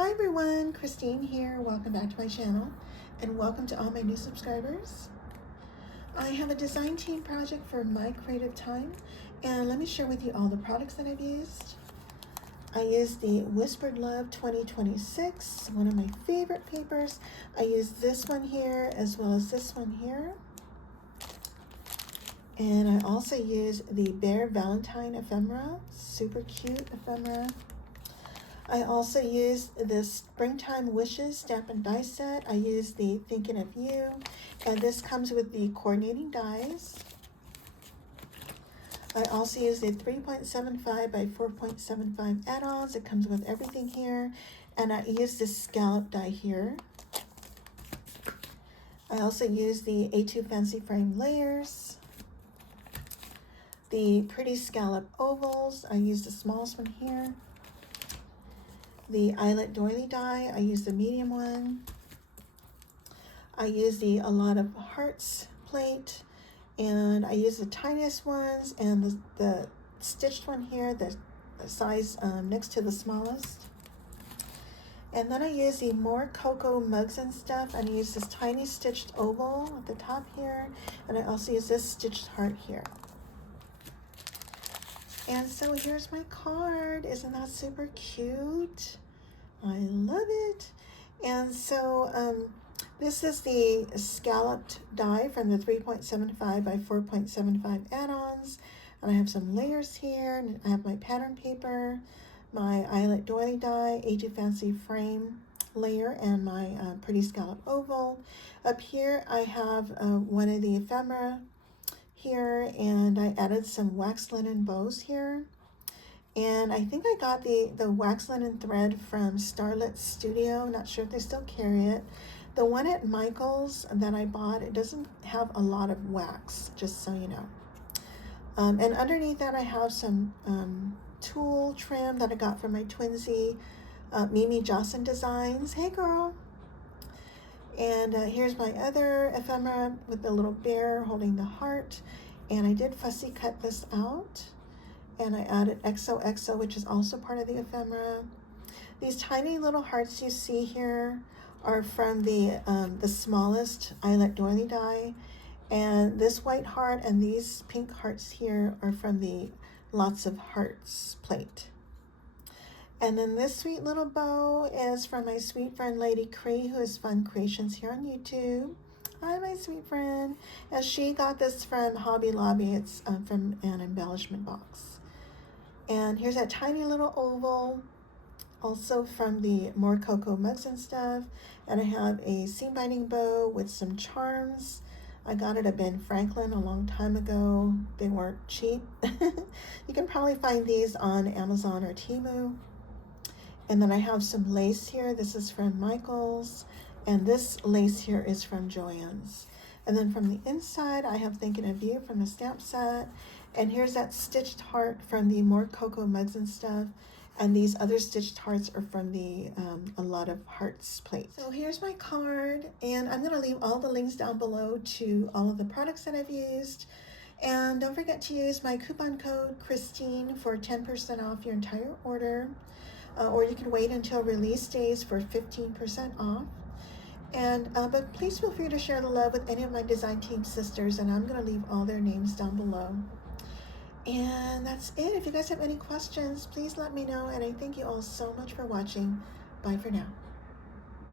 Hi everyone, Christine here. Welcome back to my channel and welcome to all my new subscribers. I have a design team project for my creative time, and let me share with you all the products that I've used. I used the Whispered Love 2026, one of my favorite papers. I used this one here as well as this one here. And I also used the Bare Valentine Ephemera, super cute ephemera. I also used this Springtime Wishes stamp and die set. I used the Thinking of You, and this comes with the coordinating dies. I also used the 3.75 by 4.75 add-ons. It comes with everything here, and I used this Scallop die here. I also used the A2 Fancy Frame layers, the pretty scallop ovals. I used the smallest one here. The Eyelet Doily Die, I used the medium one. I used the A Lot of Hearts plate, and I used the tiniest ones and the stitched one here, the size next to the smallest. And then I used the More Cocoa mugs and stuff, and I used this tiny stitched oval at the top here, and I also used this stitched heart here. And so here's my card. Isn't that super cute? I love it. And so this is the scalloped die from the 3.75 by 4.75 add-ons. And I have some layers here. And I have my pattern paper, my Eyelet Doily Die, A2 Fancy Frame layer, and my pretty scallop oval. Up here I have one of the ephemera here, and I added some wax linen bows here, and I think I got the wax linen thread from Starlit Studio. Not sure if they still carry it. The one at Michael's that I bought, it doesn't have a lot of wax, just so you know. And underneath that I have some tulle trim that I got from my twinsy Mimi Jocelyn Designs. Hey girl. And here's my other ephemera with the little bear holding the heart. And I did fussy cut this out. And I added XOXO, which is also part of the ephemera. These tiny little hearts you see here are from the smallest Eyelet Doily die. And this white heart and these pink hearts here are from the Lots of Hearts plate. And then this sweet little bow is from my sweet friend Lady Cree, who is Fun Creations here on YouTube. Hi, my sweet friend. And she got this from Hobby Lobby. It's from an embellishment box. And here's that tiny little oval, also from the More Cocoa mugs and stuff. And I have a seam binding bow with some charms. I got it at Ben Franklin a long time ago. They weren't cheap. You can probably find these on Amazon or Temu. And then I have some lace here. This is from Michael's. And this lace here is from Joann's. And then from the inside, I have Thinking of You from the stamp set. And here's that stitched heart from the More Cocoa mugs and stuff. And these other stitched hearts are from the A Lot of Hearts plate. So here's my card. And I'm going to leave all the links down below to all of the products that I've used. And don't forget to use my coupon code Christine for 10% off your entire order. Or you can wait until release days for 15% off. And but please feel free to share the love with any of my design team sisters, and I'm going to leave all their names down below. And that's it. If you guys have any questions, please let me know, and I thank you all so much for watching. Bye for now.